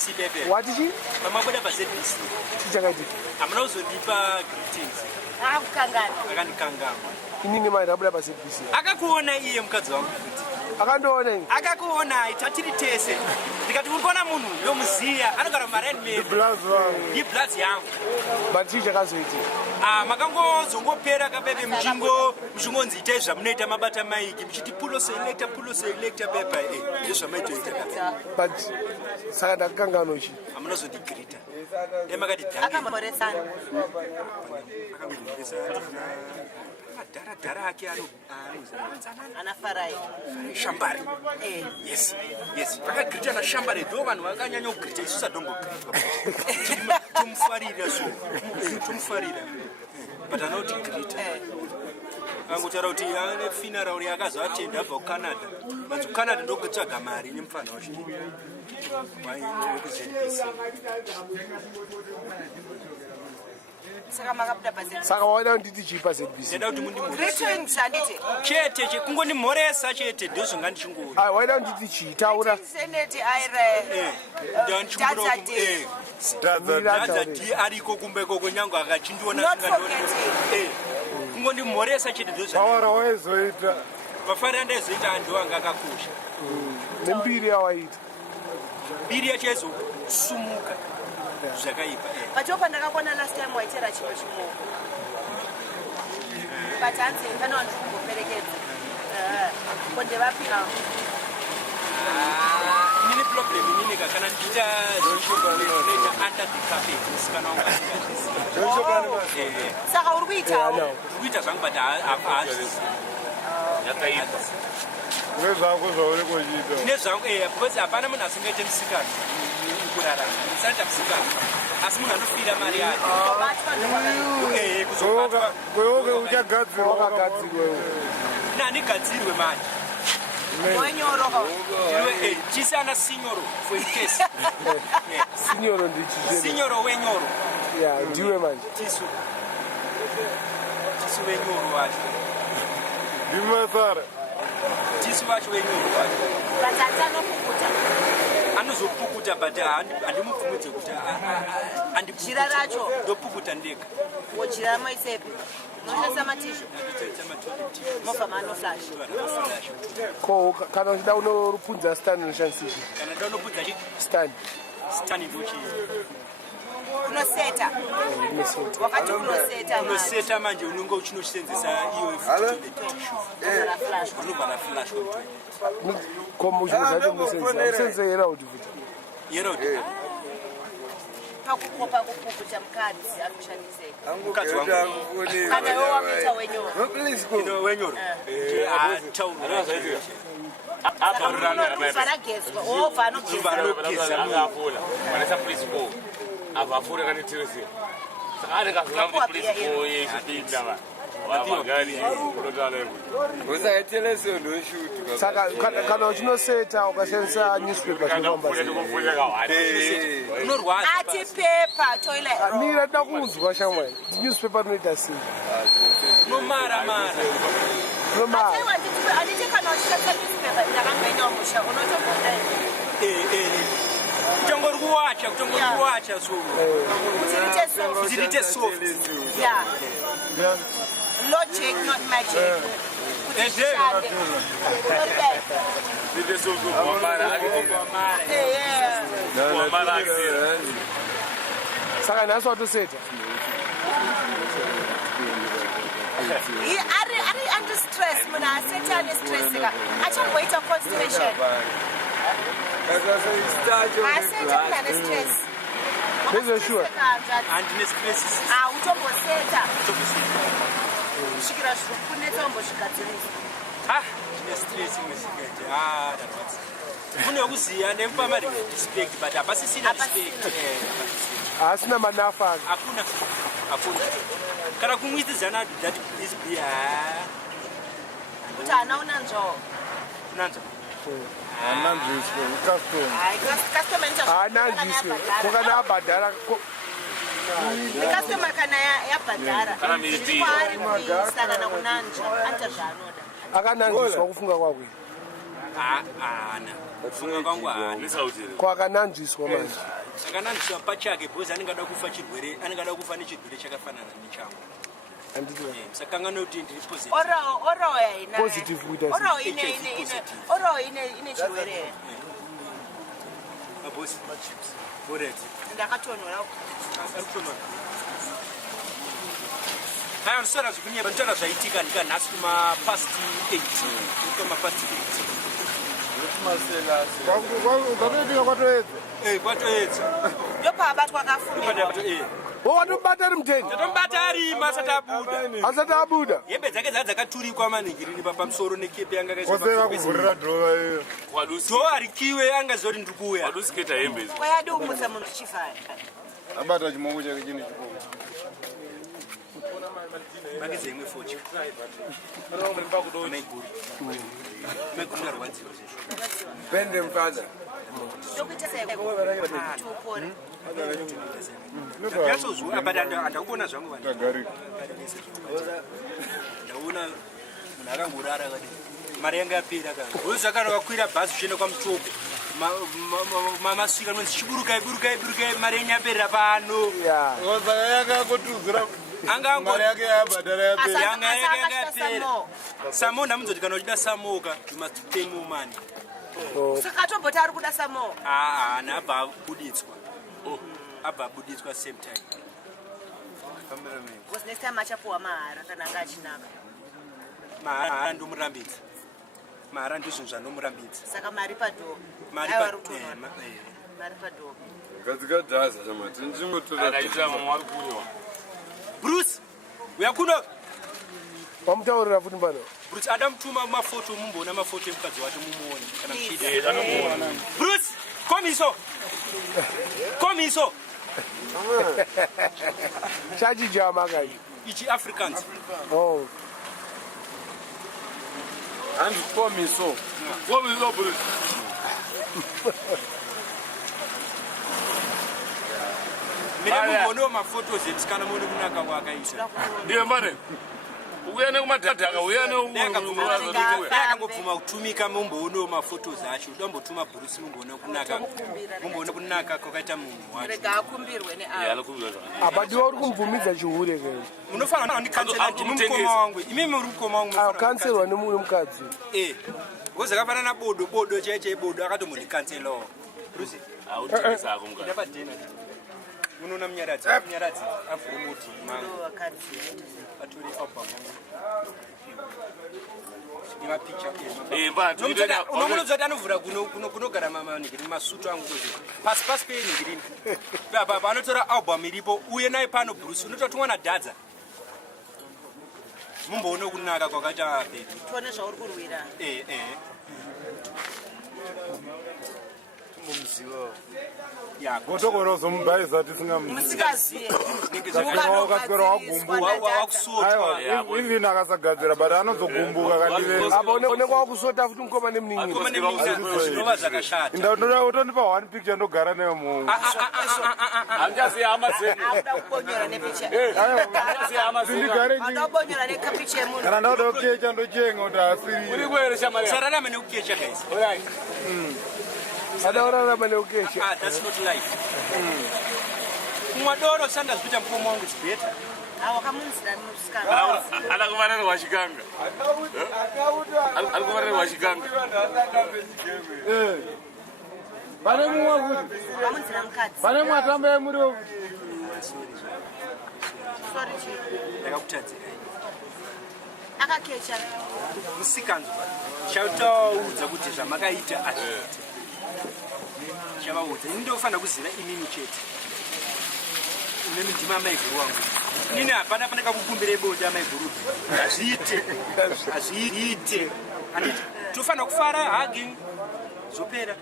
ZBC bebe. What is it? Mama kwenda pa ZBC. Chichakati. Amuna uzondipa greetings. Akanikangama. Inini mai rabuda pa ZBC. Akakuona iye mukadzi wangu futi. Akandoona ini. Akakuona itatiri tese. Ndikati urikona munhu ndomuziya anogara muMarine. Blood yangu. But chichakazoiti. Makangozongopera kabebe muchingonzi itai zvamunoita mabata maiki muchiti pulo selector pepa ndizvo maitoita. But saka ndakakangano chi. Amunozondigrita. Emakati akamboresana. Dhara ake anafarai shambari. Yes. Vakagrita na shambari ndo vanhu vakanyanya kugrita isu sadombogritwa. Tumufarira. But anoti grita. Angutaura kuti ane funeral yakazoatenda abva kuCanada. But kuCanada ndokutsvaga mari nemufana wacho. Saka waida nditi chipa ZBC. Ndeda kuti mundimurese. Chete chekungondimhoresa chete ndozvonga ndichingoni. Waida nditi chitaura. Senate aire. Dhadza ariko kumbeko kwenyango akachindiona singadoni. Kungondimhoresa chete ndozvawara waizoita. Mafari andazoita antu anga akakosha. Nembiri yawaita. Mbiri yachezosumuka. Zvakaipa. Pachopa ndakakona last time waitera chimwe chimwe. Patanzi kana vanhu kungoperekedza. Konde vapina. Nini problem nini kana ndita zvichobva under the carpet sikana wanga. Saka uri kuita. Kuita zvangu but haazvisi. Yakaipa. Nezvangu zvauri kuita. Nezvangu because hapana munhu asingaite musikana. Kurarama. Santa musikana. Asi munhu anofira mari yake. Kuzobatwa. Kweoke uchagadzirwa wakagadzirwa. Ndigadzirwe manje. Wenyoro. Chisana signoro for in case. Signoro ndichi. Signoro wenyoro. Yeah, ndiwe manje. Tisu wenyoro wacho. Ndimasara. Tisu wacho wenyoro wacho. Batata nokukuta. Anozopukuta but handimupfumudze kuti jira racho ndopukuta ndega. Wojira maisepi. Unoshandisa matishu. Mova mano flash. Ko kana uchida unopunza stand unoshandisa. Kana ndoda unopunza chi? Stand ndochi. Unoseta. Wakati unoseta manje unonga uchinosenzesa iwe futhi flash. Unobara flash kwa como unozacho unosenza Herald futhi. Herald. Pakukopa kupukuta mukadzi anoshandiseka. Mukadzi wangu. Kana wewe wameta wenyoro. Please go. No wenyoro. Taura. Faragezwa. Oh, vanogezwa. Vanessa please go. Avafura kanitirizi. Saka kazulamba please go yechipinda va. Wamagari kunotale. Usaitele sondo shoot. Saka kana uchinoseta ukashandisa newspaper zvinomba. Unorwadza. Ati paper toilet. Mira ndakunzwa shamwe. Newspaper rinoita sei? Nomara. Nomara. Anditi kana uchishandisa newspaper ndakamboenda musha unotombonda. Kutongorikuwacha so. Kutirite soft. Yeah. Logic, not magic. Saka naso watoseta. Ari under stress, muna aseta under stress ka. Achangoita constipation. Aseta under stress. Is sure? And stress. Utomboseta. Shikira kunetsa umbozvigadzirisa. Stress imwesingaje. That's kune kuziya nemfama respect but apasisina respect. Asina manafa. Hakuna. Kana kumwitidzana that is be kuti ana unanzvawo. Unanzva. Ananzviswe custom. Custom enta. Ananzviswe. Kokana abhadhara. Customer kana yabhadhara. Kana miri. Saka nakunanzva anta zvanoda. Akananzviswa kufunga kwakwe. Ana. kufunga kwangu haana kwakananzviswa manje sakananzviswa pachake bhozi anengada kufa nechirwere chakafanana nechangu saka ngano kuti ndiri positive kuita ine chirwere bosi boreti ndakatonhora aya ndisora zvikunyeba nditaura zvaitika ndikanhasi kumapast 8 kwatoedza ndopaabatwa kafumira watomubata ari muteni tatomubata arima asati abuda hembe dzake dzakaturikwa manhingirini papamusoro nekepi yanga kuvhurira dhova iyo dho harikiwe angazoti ndiri kuuya wadusiketa hembe kwayadi umutsa munhu chivhara abata chimoko chake chine chikoko magedza imwe fochi maiguru arwadziwa Pende mfadha. ndachozua but andakuona zvangu ndaona munhu akangorara mari yanga yapera uzakana wakwira bhazi uchienda kwamutoko masvika nonzi chiburukai mari yenyu yaperera pano samo ndamunzoti kana uchida samoka you must pay more money saka tomboti ari kuda samo abva abuditswa same time because next time achapuwa mahara kana anga achinaka mahara ndomurambidza mahara ndizvo zvanomurambidza saka mari padho mari padho Gadzikadhaza chamati akaita mamwe ari kunywa Bruce uyakuno wamutaurira futi mbano Bruce adamutuma mafoto mumboona mafoto emukadzi wacho mumuone kana muchida Bruce komiso chachijama kai ichi Africans oh and komiso Bruce mire mumbonewo mafotos emusikana muone kunaka kwakaita ndiye mbare ukuya nekumadhadhaka uya neakangobvuma kutumika mumboonewo mafotos acho udambotuma Bruce mumboona kunaka kwakaita munhu wacho rega akumbirwe neavo abadiwa uri kumubvumidza chihure kei munofanira kundikanzela ndimukoma wangu imimi uri mukoma wangu akanselwa nemumwe mukadzi ngozakafanana na bodo chaiche bodo akatomundikanselawo Bruce autengesako mukadzi ndapadhena unoona munyaradzi avhure muti mangu atori album unomuno zoti anovhura kunogara manhingirini masutu angu pasi penhingirini papa anotora album iripo uye naye pano Bruce unototumwa nadhadza mumboone kunaka kwakaita bebi tone zvauri kurwira gotokona uzomubhaisa tisingamuvini akasagadzira but anozogumbuka kandiapa onekwa wakusota futi mukoma nemuningiutondipa 1 picture ndogara nayo munhu kana ndauda kukecha ndochenga kuti sararama nekukecha guys adaurarama neukesha that's not life mwadoro sanda zvita mukoma wangu zibeta anakuvarerwa chikanga arikuvarerwa chikanga pane mumwe kuti pane mwatamba yemuriwo ndakakutadzira akakecha musikanzwa chataudza kuti zvamakaita azviite chavaudza ini ndofanira kuziva imimi chete inini ndima maiguru wangu inini hapana paneka kukumbira bonde amaiguru azviite anditi tofanira kufara hugging zopera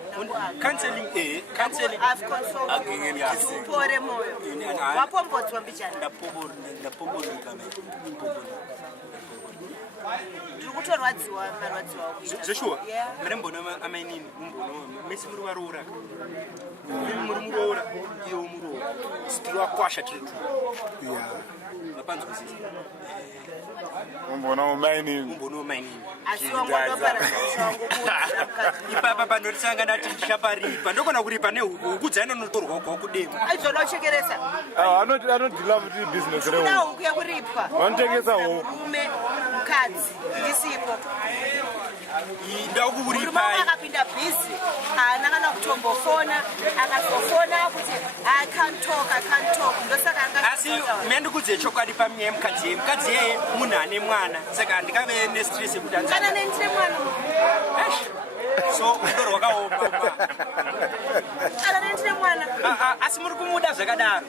counseling upore moyo wapombodzwa mbichana ndapomboluka ndiri kutorwadziwa marwadziwa zveshuwa mari mbona amainini mumbono mesi muri varoora mimi muri muroora iwo muroora sitiri takakwasha tiri tu Yeah. mapanzwisisa Umbona umaini. umbono mainini ipapa panotisangana ti ndichaparipa ndokona kuripa nehuku dzainonotorwa uko kudemo aizonochekeresa Anodila kuti business rewo. una huku yakuripwa Vanotengesa huku. murume mukadzi ndisipo ndakuripai akapinda bhizi haana kana kutombofona akazofona kuti I can't talk ndosaka asi mendikudze chokwadi pamwe yemukadzi mukadzi yeye munhu ane mwana saka handikave nestress yekuti kana nendire mwana so udo rwakaoma kana nendire mwana asi muri kumuda zvakadaro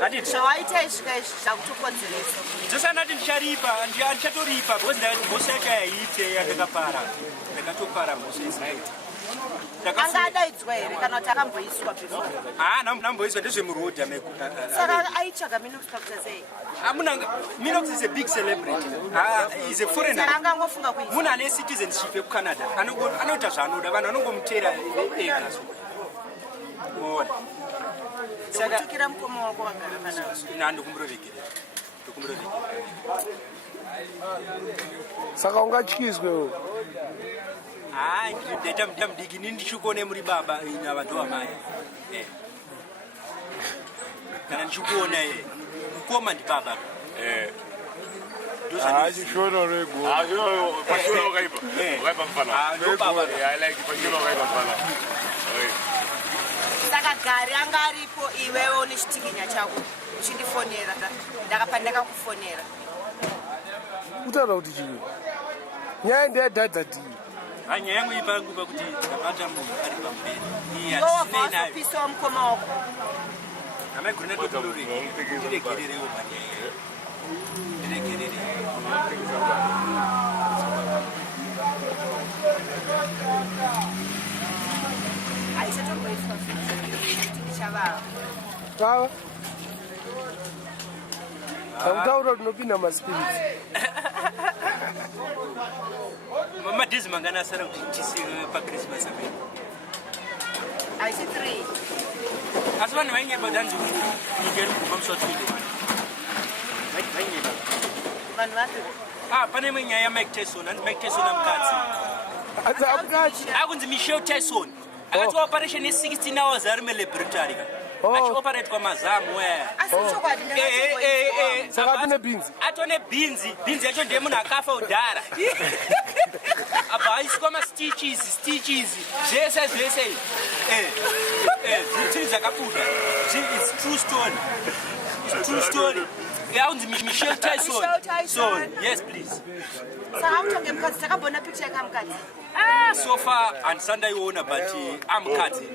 handiti zvawaita isvika izvi zvakutokodzeresa dzose andati ndicharipa ndichatoripa because ndakati mhosva yacho yaite yandakapara ndakatopara mhosva isaita anga adaidzwa here kana kuti akamboiswa before namboiswa ndezvemurodha saka aitsvaga minoxpakuta sei minox is a big celebrity is a foreigner saka angangofunga kuisa munhu ane citizenship yekucanada anoita zvaanoda vanhu vanongomutera ega ona saka kutukira mukoma wako wagara panao ndikumuroregerera Saka ungatyiswe. hayi ndaita mudiki nini ndichikuone muri baba navantu vamai kana ndichikuona ukoma ndibaba Chishono rego. Pashono wakaipa. Wakaipa mfana. ndobaba I like pashono wakaipa mfana. saka gari anga aripo iwewe une chitikinya chako uchindifonera ndakapa ndakakufonera Utaura kuti chii? Nyaya ndeyadhadza tii. nyaya yangu ipangupa kuti ndabata munhu ari pamberi iwowabva wazopisawo mukoma wako amaigurina tokuroregererewo manyaya ndiregerere aisatomboiswa ndichavava Sawa? Takutaura tinopinda maspirits. madhezi mangana asara kuti tisiwe pachristmas amene aisi 3 asi vanhu vainyeba danzi kuti nyika iri kubva musi wa 21 vainyeba vanhu vapi pane imwe nyaya yamike tyson anzi mike tyson amukadzi akunzi michelle tyson akati operation ye16 hours ari melaboratory achioperate kwamazamu asi chokwadi Saka atone bhinzi. atone bhinzi yacho ndiye munhu akafa udhara abva aiswa mastitches zvese zvinhu zvakabuda its true story yaunzi michelle tyson yes please saka utonge mukadzi takambona picture yakamukadzi so far handisandaiona but amukadzi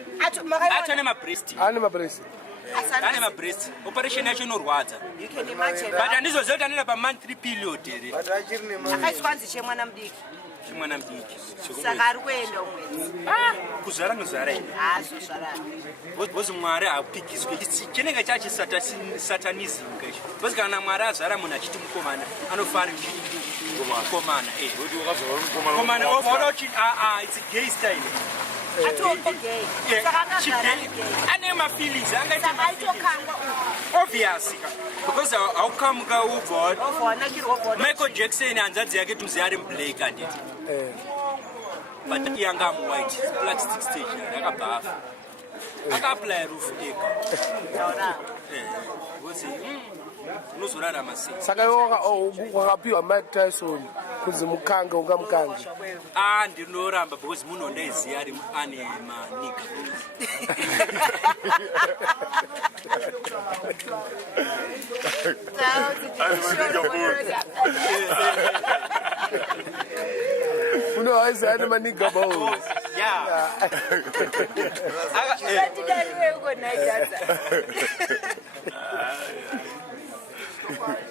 atone mabreast Ane mapresi. ane mabreast operation yacho inorwadza you can imagine but handizoziva kuti anoenda pamonthly period here akaiswa nzi chemwana mudiki chimwana mudiki saka ari kuenda umwedzi kuzvara nozvara ine azozvarana bhozi mwari hapikiswe chinenge chachisatanism kacho bhozi kana mwari azvara munhu achiti mukomana anofara mukomana komana ovaona kuti its gay style atombo gay saka angagara gay ane mafeelings saka aitokangwa obvious because haukamuka ugod ovwanakirwa michael jackson hanzadzi yake tuzi ari mublack handiti but yanga muwhite plastic stage yakabhafa akaapply rufu ega because unozorarama sei Saka wakapiwa Mike Tyson kunzi mukange ungamukange. ndinoramba because munhu ondaiziva ari ane maniga Unowaiza ane maniga bao.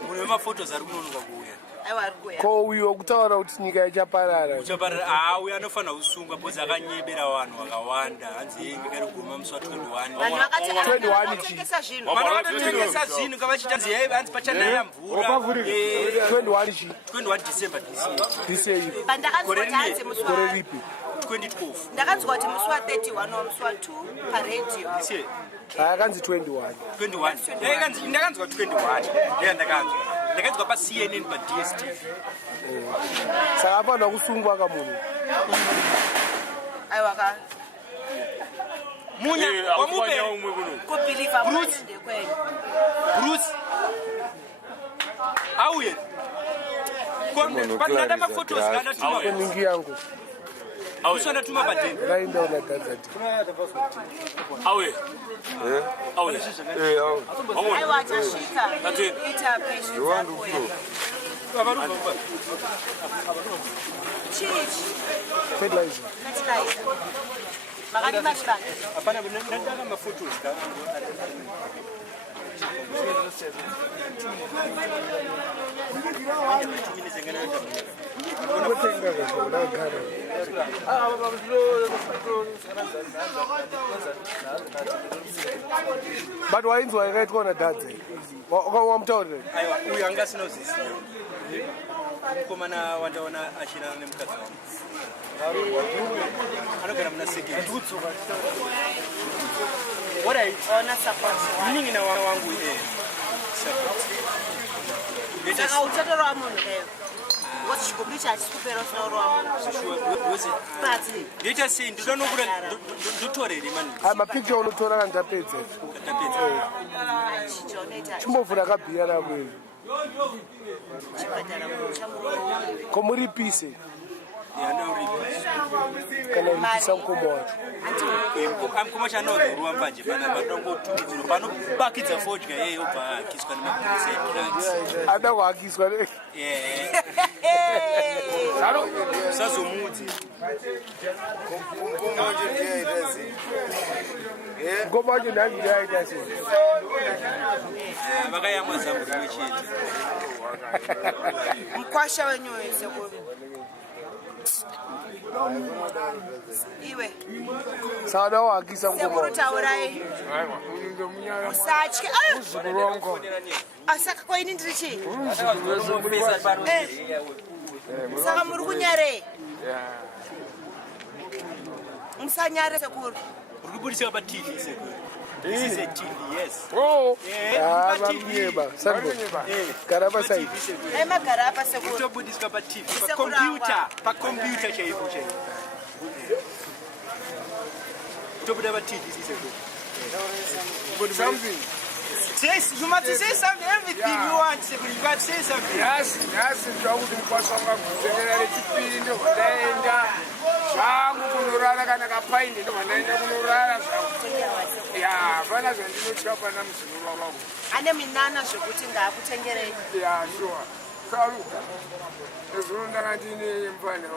munhu wemaphotos ari kunonoka kuuya Ko uyo kutaura kuti nyika ichaparara. uchaparara uyo anofanira kusungwa bhozi akanyebera vanhu vakawanda hanzi yenga kari kuguma musi wa 21 vanhu vakati 21 chi. zvinhu vana vatotengesa zvinhu ngavachita yai hanzi pachanaya mvura 21 chi. 21 december This year. pandakanzwa kuti hanzi musi Gore wa 2012 ripi. ndakanzwa kuti musi wa 31 wa musi wa 2 paredio this year Akanzi 21. 21. Ndakanzwa 21. Ndakanzwa. Ndakanzwa pa CNN pa DSTV. Saka apa ndakusungwa kamunhu. Aiwa ka. Munya wamupe. Kubelieve Bruce. Bruce. Auye. Kwa ndama photos kana tuma. Ningi yangu. Usona tuma badeni. Rainda una Dhadza. Auye. Auye. Aiwa tashika. Ita patient. Chichi. Fertilizer. Magari mashibanga. Hapana ndanga ma photos ka. But why inzwa yakaitwa na Dhadza? Wamtaurira. Aiwa uyu anga sinozisiya. Mukomana wandaona ashira nemukadzi wangu. Anogara muna second. What I Ona support. meaning na wangu support. Saka uchatorwa munhu leo. What's chikuburisha achikupera usaurwa munhu. Wese. Pati. Ndita sei ndinonokura ndotorere mani. Ama picture unotora kana ndapedza. Chichonoita. Chimovhura kabhiya rako. Chipatara muchamurowa. Komuripise. Kana uripisa mkomo wacho. Amkoma chanodhurwa mbanje pana padongotumidziro pano bakidza fodya yeye obva akiswa nemapirisi edrugs. Ada kuhakiswa. Usazomudzi. Mkomo wacho ndangi yaita sei. Vakayamwa zangu rimwe chete. Mkwasha wenyu wese kubi. Iwe. Sada wahakisa mkomo wacho. Sekurutaurai. Usatye. Zvinorwadza. Asaka kwaini ndiri chii? Saka muri kunyare. Musanyare sekuru. Urikubudisa pa TV sekuru. This is a TV, yes. Oh. Vamnyeba. Sango. Garapa side. Magara apa sekuru. Utobudiswa pa TV. Pa computer chaipo chaipo. Utobuda pa TV sekuru. Something. Yes, you must say something. Everything you want, sekuru. You must say something. Yes, ndakuti mkwasanga kuzenera rechipiri ndo ndaenda. Zvangu kunorara kana kapaini ndo ndaenda kunorara zvangu. Ya, vana zvandinotya pana muzvinova vangu. Ane minana zvokuti ngaakutengerei. Ya, sure. Sarudzai. Ezuro ndakandine mfana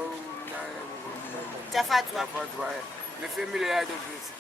Tafadzwa. nefamily yacho zvese.